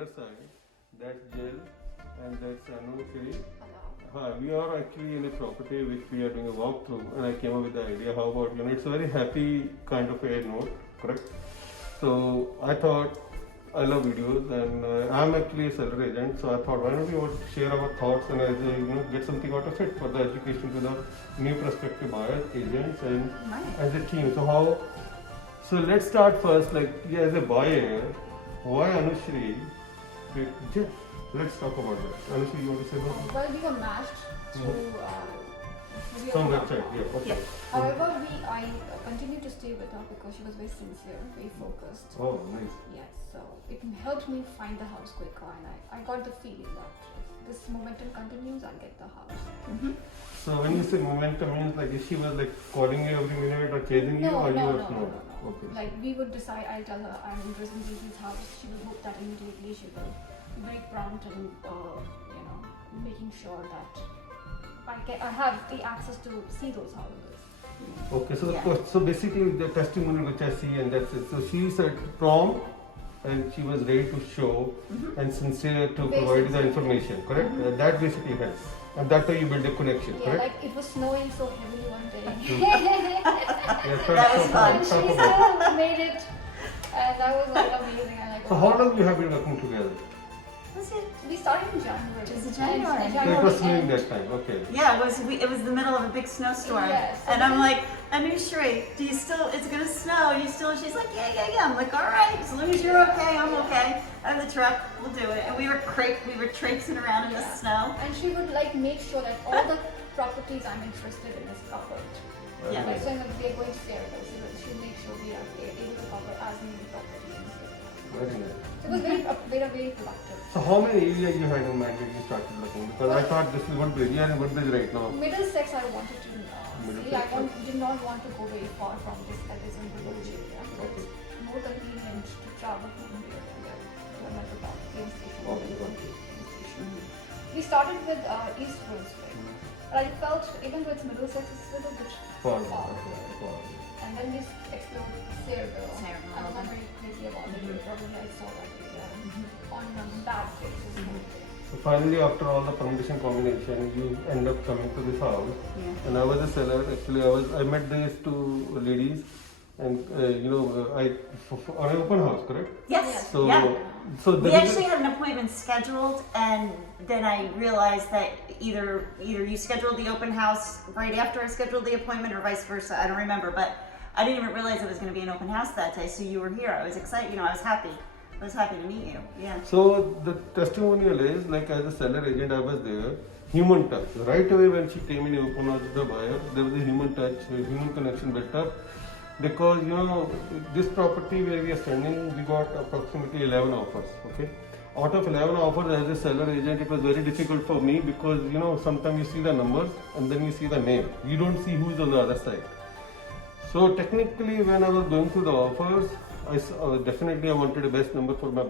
seller side. That's Jill and that's Anil Aggarwal. Hello. Hi, we are actually in a property which we are doing a walkthrough, and I came up with the idea. How about it's a very happy kind of a note, correct? So I thought I love videos, and I'm actually a seller agent. So I thought, why don't we all share our thoughts and as a, get something out of it for the education to the new prospective buyers, agents, and as a team. So how? So let's start first. Like as a buyer, why Anushri? Let's talk about that. Anushri, you want to say something? Well, we were matched through Some website, yeah. Okay. However, I continued to stay with her because she was very sincere, very focused. Oh, nice. Yes, so it helped me find the house quicker, and I got the feeling that if this momentum continues, I'll get the house. Mm-hmm. So when you say momentum, means like if she was like calling you every minute or chasing you, or you were no. Okay. Like we would decide, I'll tell her I'm interested in this house. She will book that immediately. She will be very prompt and making sure that I have the access to see those houses. Okay, so basically the testimony which I see, and that's it. So she said prompt, and she was ready to show and sincere to provide the information, correct? That basically helps, and that's how you build a connection, Yeah, correct? like it was snowing so heavily one day. That was fun. And she still made it, and that was like amazing. I like. So how long you have been working together? We started in January. It was in January. So it was snowing that time, okay. Yeah, it was the middle of a big snowstorm. Yes. And I'm like, Anushri, it's gonna snow, she's like, yeah. I'm like, all right, as long as you're okay, I'm okay. I have the truck, we'll do it. And we were traipsing around in the snow. And she would like make sure that all the properties I'm interested in is covered. Yeah. Like so we are going to Seattle, so she'll make sure we are able to cover as many properties in Seattle. Very nice. So it was very productive. So how many areas you had in mind when you started looking? Because I thought this is Woodbridge, yeah, and Woodbridge right now. Middlesex I wanted to see. Middlesex, Did not want to go very far from this Edison village area. Okay. It's more convenient to travel from here than there to a metropolitan station. Okay. We started with East Brunswick. But I felt even though it's Middlesex, it's still a bit Far. And then we explored Sayreville. Sayreville. I was not very crazy about it. Probably I saw that area on bad places. So finally, after all the permutation combination, you end up coming to this house. Yeah. And I was a seller. Actually, I met these two ladies, and on an open house, correct? Yes. So, Yeah. so We actually had an appointment scheduled, and then I realized that either you scheduled the open house right after I scheduled the appointment, or vice versa. I don't remember, but I didn't even realize it was going to be an open house that day. So you were here. I was excited. I was happy. I was happy to meet you. Yeah. So the testimonial is like as a seller agent, I was there. Human touch. Right away when she came in, open house with the buyer, there was a human touch, a human connection built up. Because this property where we are standing, we got approximately 11 offers. Okay. Out of 11 offers as a seller agent, it was very difficult for me because sometimes you see the numbers and then you see the name. You don't see who is on the other side. So technically, when I was going through the offers, definitely I wanted a best number for my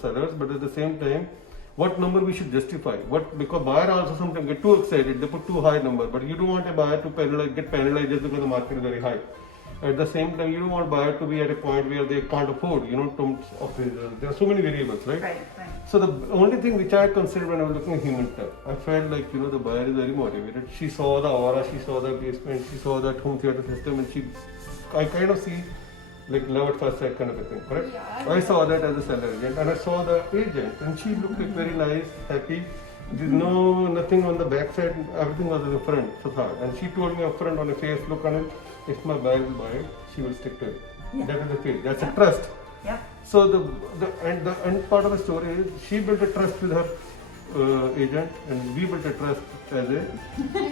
sellers, but at the same time, what number we should justify? Because buyer also sometimes get too excited, they put too high number, but you don't want a buyer to get penalized just because the market is very high. At the same time, you don't want buyer to be at a point where they can't afford, terms of there are so many variables, right? Right. So the only thing which I considered when I was looking at human touch, I felt like the buyer is very motivated. She saw the aura, she saw the basement, she saw that home theater system, and I kind of see like love at first sight kind of a thing, correct? Yeah, I saw that as a seller agent, and I saw the agent, and she looked like very nice, happy. There's nothing on the back side, everything was in the front facade. And she told me up front on a face, look on it, if my buyer will buy it, she will stick to it. Yeah. That is the face, that's a trust. Yep. So the end part of the story is she built a trust with her agent, and we built a trust as a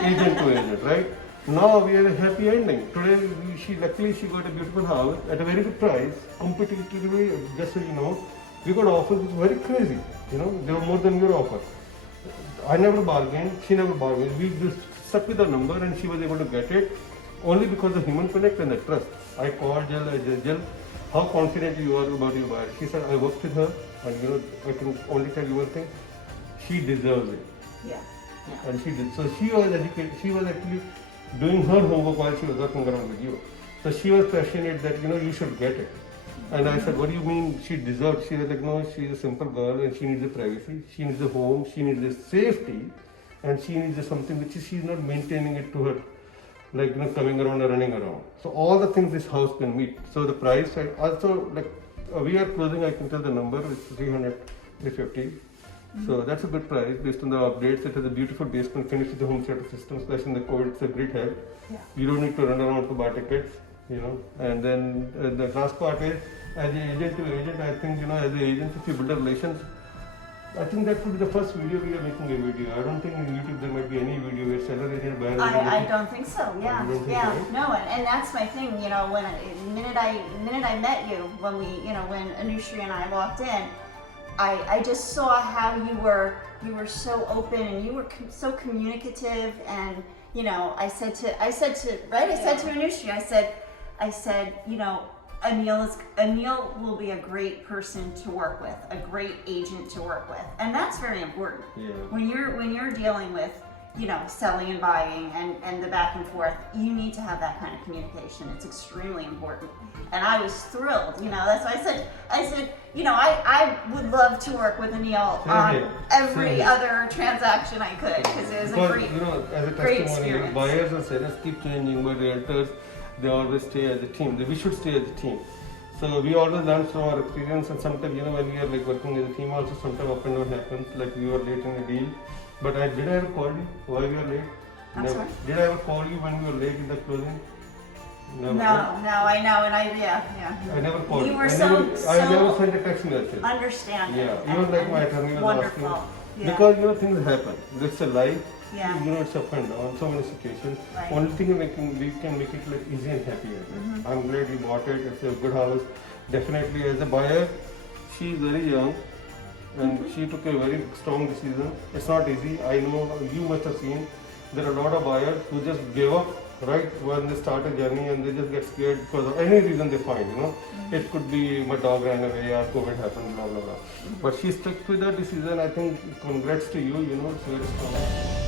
agent to agent, right? Now we have a happy ending. Today luckily she got a beautiful house at a very good price. Competitively, just so you know, we got offers which were very crazy. They were more than your offer. I never bargained, she never bargained. We just stuck with the number, and she was able to get it only because of human connect and the trust. I called Jill, I said, Jill, how confident you are about your buyer? She said, I worked with her, and I can only tell you one thing, she deserves it. Yeah. And she did. So she was educated, she was actually doing her homework while she was working around with you. So she was passionate that you should get it. And I said, what do you mean she deserves? She was like, no, she's a simple girl and she needs a privacy, she needs a home, she needs a safety, and she needs something which she's not maintaining it to her, like coming around or running around. So all the things this house can meet. So the price, I also like we are closing. I can tell the number is 300, 350. So that's a good price based on the updates. It has a beautiful basement finish with the home theater system, especially in the COVID. It's a great help. Yeah. You don't need to run around to buy tickets, And then the last part is, as an agent to agent, I think, as an agent, if you build a relations, I think that would be the first video we are making a video. I don't think in YouTube there might be any video where seller agent buyer agent. I don't think so. Yeah, You don't think yeah, so, right? no, and that's my thing. When the minute I met you, when when Anushri and I walked in, I just saw how you were so open and you were so communicative, and I said to Anushri, I said Anil will be a great person to work with, a great agent to work with, and that's very important. Yeah. When you're dealing with selling and buying and the back and forth, you need to have that kind of communication. It's extremely important. And I was thrilled. That's why I said I would love to work with Anil on every other transaction I could, because it was a great, as a great testimonial, experience. buyers and sellers keep changing, but realtors, they always stay as a team. We should stay as a team. So we always learn from our experience, and sometimes when we are working as a team, also sometimes up and down happens. Like we were late in a deal, but did I ever call you why we were late? I'm Never. sorry? Did I ever call you when we were late in the closing? Never. No, I know, and yeah. I never called You you. were I never sent a text message. understanding. Yeah, even like my attorney was wonderful. asking. Yeah. Because things happen. It's a life. Yeah. It's up and down, so many situations. Right. Only thing we can make it easy and happy. I'm glad you bought it. It's a good house. Definitely, as a buyer, she is very young, and she took a very strong decision. It's not easy. I know you must have seen. There are a lot of buyers who just give up right when they start a journey, and they just get scared because of any reason they find. It could be my dog ran away or COVID happened, blah blah blah. But she stuck with her decision. I think congrats to you. It's very strong.